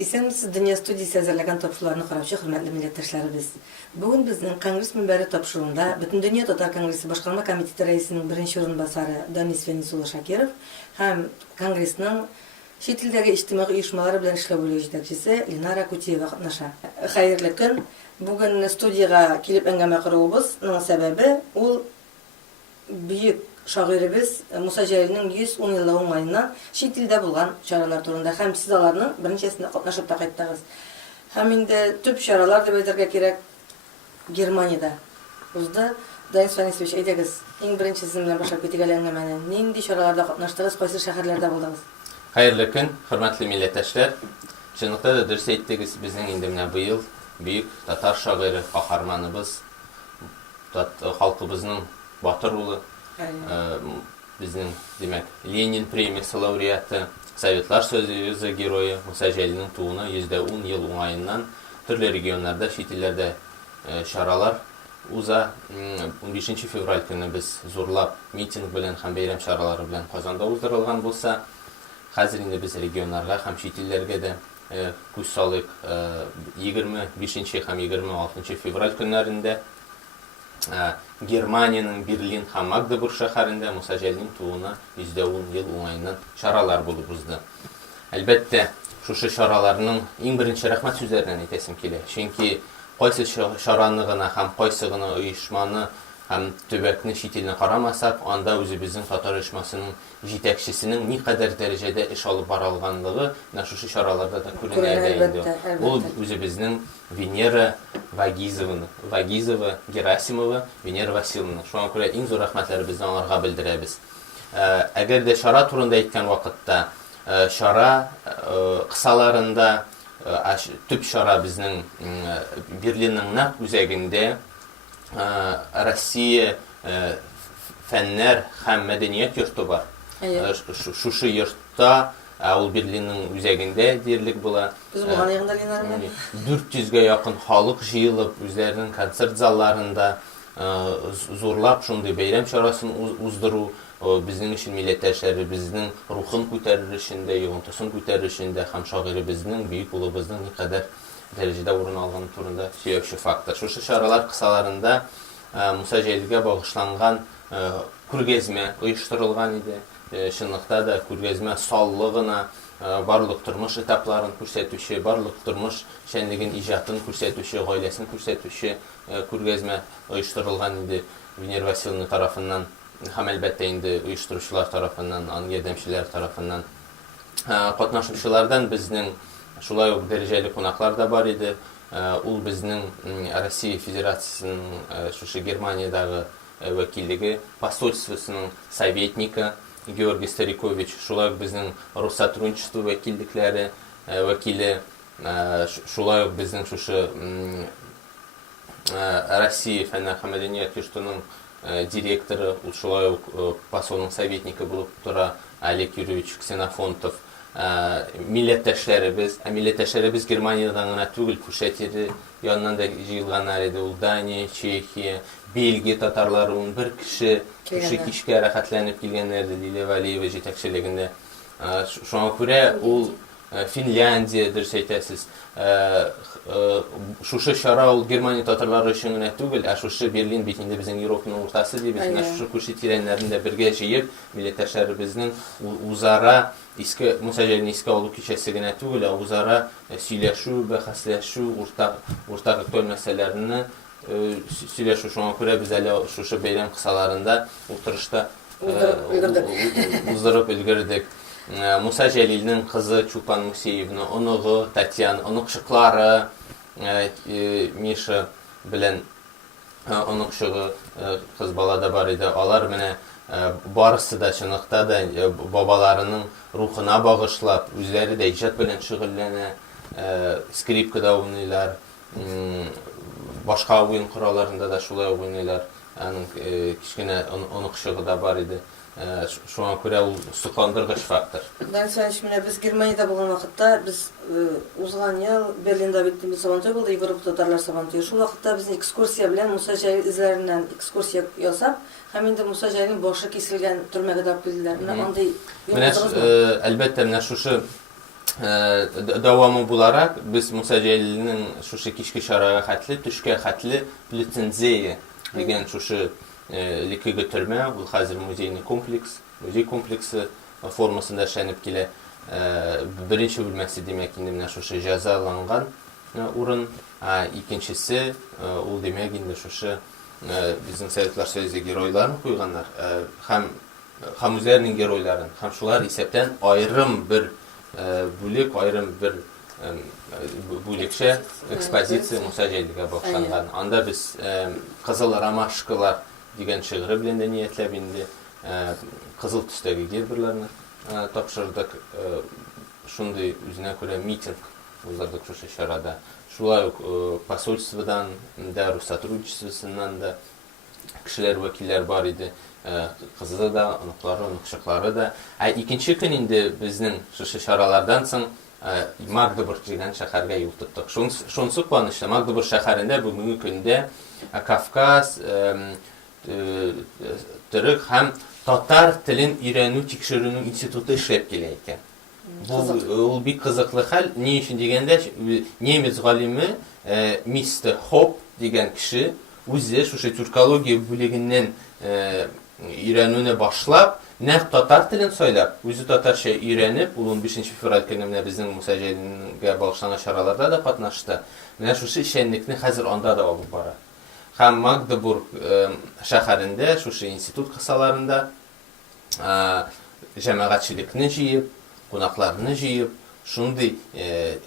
Исәнмесез, Дөнья студиясе әзерләгән тапшыруларны караучы хөрмәтле милләттәшләребез. Бүген безнең Конгресс мөнбәре тапшыруында Бөтендөнья Татар конгрессы башкарма комитеты рәисенең беренче урынбасары Данис Фәнис Шакиров һәм Конгрессның чит илдәге иҗтимагый оешмалары белән эшләү бүлеге җитәкчесе Ленара Кутиева катнаша. Хәерле көн. Бүген студияга килеп әңгәмә кыруыбызның сәбәбе ул бөек шагыйребез Муса Җәлилнең 110 еллыгы уңаеннан чит илдә булган чаралар турында һәм сез аларның беренчесендә катнашып та кайттыгыз. Һәм инде төп чаралар дип әйтергә кирәк Германиядә узды. Данис Фәнисович, әйдәгез, иң беренчесен белән башлап китик әле әңгәмәне. Нинди чараларда катнаштыгыз, кайсы шәһәрләрдә булдыгыз? Хәерле көн, хөрмәтле милләттәшләр. Чынлыкта да дөрес әйттегез, безнең инде менә быел бөек татар шагыйре, каһарманыбыз, халкыбызның батыр улы, безнең, димәк, Ленин премиясы лауреаты, Советлар Союзы герое Муса Җәлилнең тууына 110 ел уңаеннан төрле регионнарда, чит илләрдә чаралар уза. 15 февраль көне без зурлап митинг белән һәм бәйрәм чаралары белән Казанда уздырылган булса, хәзер инде без регионнарга һәм чит илләргә дә күз салыйк. 25 һәм 26 февраль көннәрендә Германиянең Берлин һәм Магдебург шәһәрендә Муса Җәлилнең тууына 110 ел уңаеннан чаралар булып узды. Әлбәттә, шушы чараларның иң беренче рәхмәт сүзләрен әйтәсем килә. Чөнки кайсы чараны гына һәм кайсы гына оешманы һәм төбәкне чит илне карамасак, анда үзебезнең татар оешмасының җитәкчесенең никадәр дәрәҗәдә эш алып бара алганлыгы менә шушы чараларда да күренә инде. Ул үзебезнең Венера Вагизова, Герасимова, Венера Васильевна. Шуңа күрә иң зур рәхмәтләребезне аларга белдерәбез. Әгәр дә чара турында әйткән вакытта, чара кысаларында төп чара безнең Берлинның нәкъ үзәгендә Россия фәннәр һәм мәдәният йорты бар. Шушы йортта, ул Берлинның үзәгендә диярлек була. 400-гә якын халык җыелып, үзләренең концерт залларында зурлап шундый бәйрәм чарасын уздыру безнең өчен милләттәшләребезнең рухын күтәрер өчен дә, йогынтысын күтәрер өчен дә һәм шагыйребезнең, бөек улыбызның никадәр дәрәҗәдә урын алганы турында сөйләүче фактор. Шушы чаралар кысаларында Муса Җәлилгә багышланган күргәзмә оештырылган иде. Чынлыкта да күргәзмә саллы гына барлык тормыш этапларын күрсәтүче, барлык тормыш шәнлеген, иҗатын күрсәтүче, гаиләсен күрсәтүче күргәзмә оештырылган иде Венера Васильевна тарафыннан һәм әлбәттә инде оештыручылар тарафыннан, аның ярдәмчеләр тарафыннан. Катнашучылардан безнең шулай ук дәрәҗәле кунаклар да бар иде. Ул безнең Россия Федерациясының шушы Германиядагы вәкиллеге, посольствосының советники Георгий Старикович, шулай ук безнең Россотрудничество вәкиллекләре вәкиле, шулай ук безнең шушы Россия фәннәр һәм мәдәният йортының директоры, ул шулай ук посольның советники булып тора Олег Юрьевич Ксенофонтов. Милләттәшләребез Германиядән гына түгел, күршәтерле яннан да җыелганнар иде. Ул Дания, Чехия, Бельгия татарлары 11 кеше кичкә рәхәтләнеп килгәннәр иде Лилия Валиева җитәкчелегендә. Шуңа күрә ул Финляндия, дөрес әйтәсез. Шушы чара ул Германия татарлары өчен генә түгел, шушы Берлин бит инде безнең Европаның уртасы дибез. Шушы күрше тирәннәрен дә бергә җыеп, милләттәшләребезнең үзара иске Муса Җәлилне искә алу кичәсе генә түгел, үзара сөйләшү, бәхәсләшү, уртак актуаль мәсьәләләрне сөйләшү. Шуңа күрә без әле шушы бәйрәм кысаларында утырышта уздырып өлгердек. Муса Җәлилнең кызы Чулпан Мусеевна, оныгы Татьяна, оныкчыклары Миша белән оныкчыгы кыз бала да бар иде. Алар менә барысы да чынлыкта да бабаларының рухына багышлап, үзләре дә иҗат белән шөгыльләнә, скрипкада уйныйлар, башка уен коралларында да шулай уйныйлар. Аның кичкенә оныкчыгы да бар иде. Шуңа күрә ул сокландыргыч фактор. Данис Фәнис, менә без Германиядә булган вакытта, без узган ел Берлиндә биттебез сабантуй булды, Европа татарлар сабантуе. Шул вакытта безне экскурсия белән Муса Җәлил изләреннән экскурсия ясап, һәм инде Муса Җәлилнең башы киселгән төрмәгә дә алып килделәр. Менә андый. Менә әлбәттә менә шушы Davamı bularak biz Musa Celil'nin şuşu kişki şaraya xatli, tüşke xatli Plitsenzeyi degen şuşu liki götürme, bu hazır muzey kompleksi formasında şenip kile birinci bölmesi demek indi şuşu jazalangan urun, ikincisi ol demek indi şuşu bizim Sovetlar Soyuzu geroylarını koyganlar, hem üzerinin geroyların, hem şular isepten ayrım bir bulik, ayrım bir bulikşe ekspozitsiya Musa Celil'e başlangan. Anda biz Kızıl Ramaşkılar degen şiiri bilen de niyetlep indi. Kızıl tüstegi gerbirlerini tapşırdık. Şunday üzüne göre miting uzdırdık şu şarada. Şulay посольстводан da, Rus сотрудничествосынан da kişiler, vekiller var idi. Kızı da, onukları, onukşıkları da. İkinci gün indi bizden şu şaralardan soň Magdeburg degen şäherge ýol tutdyk. Şonsu qanışdy. Magdeburg şäherinde bugünkü günde Kafkas, Türk hem Tatar tilin öýrenүү tekşerүүnüň institutu işlep gelýär eken. Bu bir kızıklı hal. Ne için degende Nemes galimi Mr. Hop degen kişi özü şu Türkologiya böleginden öýrenүүne başlap näq tatar tilin söylep, özü tatarça öýrenip, ulun 5-nji fevral gününde bizning Musa Celil'e bagışlanan şaralarda da katnaşdy. Menä şu şenlikni hazır onda da alıp barar. Hem Magdeburg şäherinde şu institut kısalarında cemaatçilikni jyýyp, konaklarını jyýyp, şunday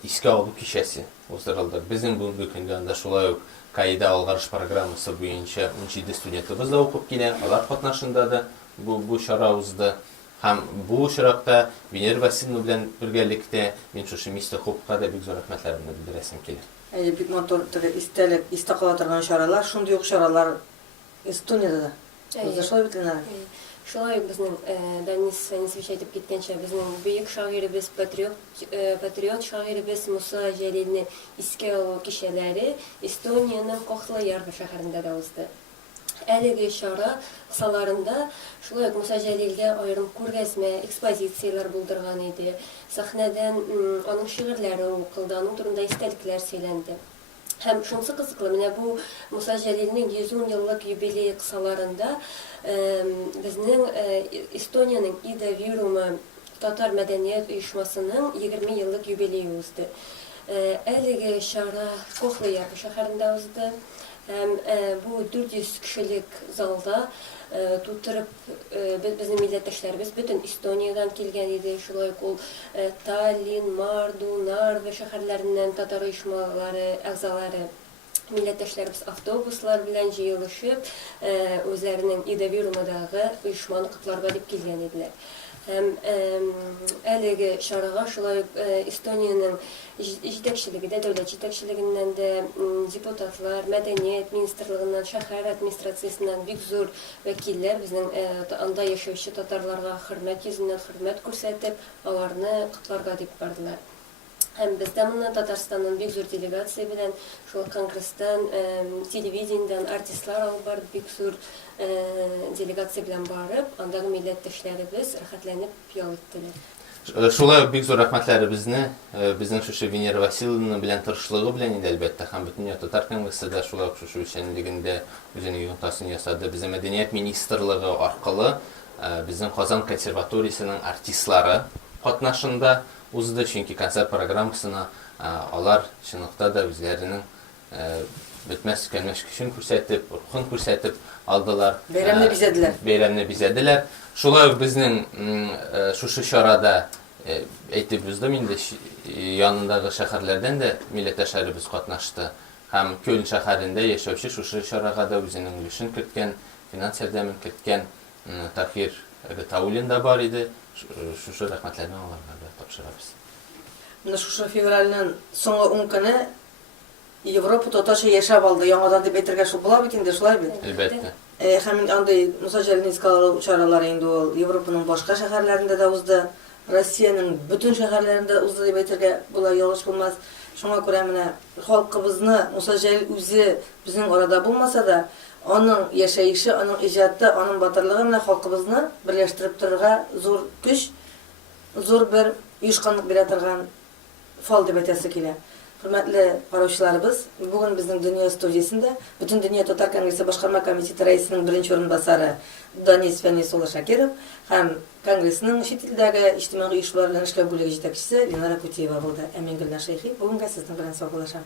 iske alıp kişesi uzduruldy. Bizim bugünkü günde de şulay ok Kaida algarış programması boýunça 17 studentimiz da okup kine, alar katnaşynda da bu şara uzdy. Hem bu şarakda Vener Vasilyevna bilen birgelikde men şu Mr. Hopka da big zor rahmetlerini bildiresim kelir. Big motor istelip istakala turgan şaralar, şunday ok şaralar Estoniýada da. Özde şolay bitlenler. Şolay bizning Danis Fenisovich aytып ketkençe bizning büyük şairimiz patriot şairimiz Musa Celilni iske alуу kişileri Estoniýanyň Kohtla-Järve şäherinde da uzdy. Әлеге şara salarında şolay Musa Celil'de ayrım күргәзмә, ekspozisiyalar bulдырган idi. Sahneden onun şiirleri okıldı, onun turunda istelikler söylendi. Hem şunsı kızıklı, bu Musa Celil'nin 110 yıllık yubileyi kısalarında bizning Estoniýanyň Ida Viruma Tatar Medeniyet Uyuşmasının 20 yıllık yubileyi uzdy. Әлеге şara Kohtla-Järve şäherinde uzdy. Hem bu 400 kişilik zalda tutturup bizim milletdeşlerimiz bütün Estoniýadan kelgen idi. Şolay ol Tallinn, Mardu, Narva şäherlerinden Tatar uyuşmalary agzalary milletdeşlerimiz avtobuslar bilen jyýylyşyp özlerinin Ida Virumadagy uyuşmany kutlarga dip kelgen ediler. Hem әлеге şaraga şolay Estoniýanyň ýetekçiliginde, döwlet ýetekçiliginden de deputatlar, Medeniýet ministrliginden, şäher administrasiýasyndan big zor wekiller bizning anda ýaşaýjy tatarlarga hürmet ýüzünden hürmet görsetip, alarny kutlarga dip bardylar. Hem bizde bundan Tatarstan'ın bir zor delegatsiya bilen şu kongresstan, televizyondan artistlar alıp barıp bir zor delegatsiya bilen barıp, andagı milletdeşlerimiz rahatlanıp yol ettiler. Şulay bir zor rahmetlerimizni bizning şu Vener Vasilyevna bilen tırışlığı bilen indi elbette. Hem bütün Tatar Kongresi de şulay şu şenliginde özüne yontasyny ýasady. Bizim Medeniýet Ministrligi arkaly bizim Kazan Konservatoriýasynyň artistlary katnaşynda uzdy, çünkü konsert programmasyna alar şynykda da özlerinin bitmez tükenmez güçün көрсәтip, ruhun көрсәтip aldılar. Beyramny bizediler. Şolay bizning şu şarada aytып uzdım indi yanındağı şäherlerden de milletdeşlerimiz katnaşdy. Hem Köln şäherinde ýaşaýjy şu şaraga da özüniň uluşyn kiritken, finans ýardamyn kiritken Tahir Gataulin da bar idi. Şu rahmetlerini alarga tapşyrabys. Muna şu fevraldan soňky 10 güni Ýewropa totaşa ýaşap aldy. Ýaňadan dip etirge şu bolap ikinde şolay bit. Elbette. Hem anday Musa Celil'in iskalalı çaralary indi ol Ýewropanyň başga şäherlerinde de uzdy. Russiýanyň bütün şäherlerinde uzdy dip etirge bolar ýalgyş bolmaz. Şoňa görä mene halkybyzyny Musa Celil üzi bizning arada bolmasa da onun ýaşaýyşy, onun ijady, onun batyrlygy bilen halkybyzyny birleşdirip turga zor güç zor bir uyuşkanlık bile turgan fal dep aytası kile. Hürmetli karşılarımız, bugün bizim Dünya Stüdyosu'nda bütün Dünya Tatar Kongresi Başkanma Komiteti Reisinin birinci orunbasarı Danis Fenisoğlu Şakirov hem Kongresinin şit ildagi ijtimoiy uyushmalarning ishlar bo'lagi yetakchisi Linara Kutiyeva bo'ldi. Amin Gulnar Shayxi, bugun sizdan bilan sog'lasham.